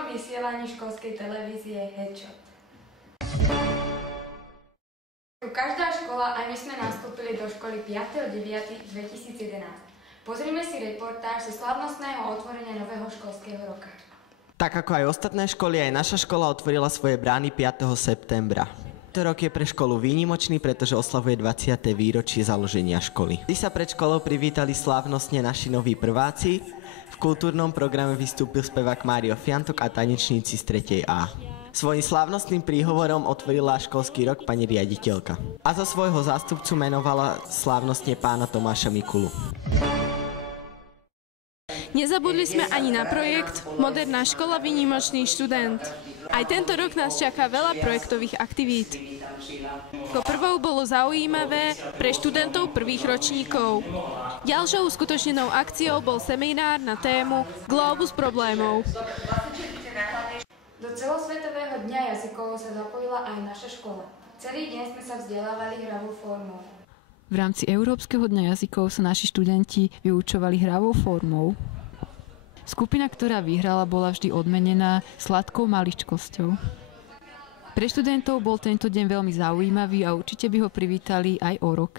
živom vysielaní školskej televízie Headshot. Každá škola, aj my sme nastúpili do školy 5.9.2011. Pozrime si reportáž zo slávnostného otvorenia nového školského roka. Tak ako aj ostatné školy, aj naša škola otvorila svoje brány 5. septembra. Tento rok je pre školu výnimočný, pretože oslavuje 20. výročie založenia školy. Vždy sa pred školou privítali slávnostne naši noví prváci. V kultúrnom programe vystúpil spevák Mário Fiantok a tanečníci z 3. A. Svojím slávnostným príhovorom otvorila školský rok pani riaditeľka. A za svojho zástupcu menovala slávnostne pána Tomáša Mikulu. Nezabudli sme ani na projekt Moderná škola výnimočný študent. Aj tento rok nás čaká veľa projektových aktivít. Ako prvou bolo zaujímavé pre študentov prvých ročníkov. Ďalšou uskutočnenou akciou bol seminár na tému Globus problémov. Do celosvetového dňa jazykov sa zapojila aj naša škola. Celý deň sme sa vzdelávali hravou formou. V rámci Európskeho dňa jazykov sa naši študenti vyučovali hravou formou. Skupina, ktorá vyhrala, bola vždy odmenená sladkou maličkosťou. Pre študentov bol tento deň veľmi zaujímavý a určite by ho privítali aj o rok.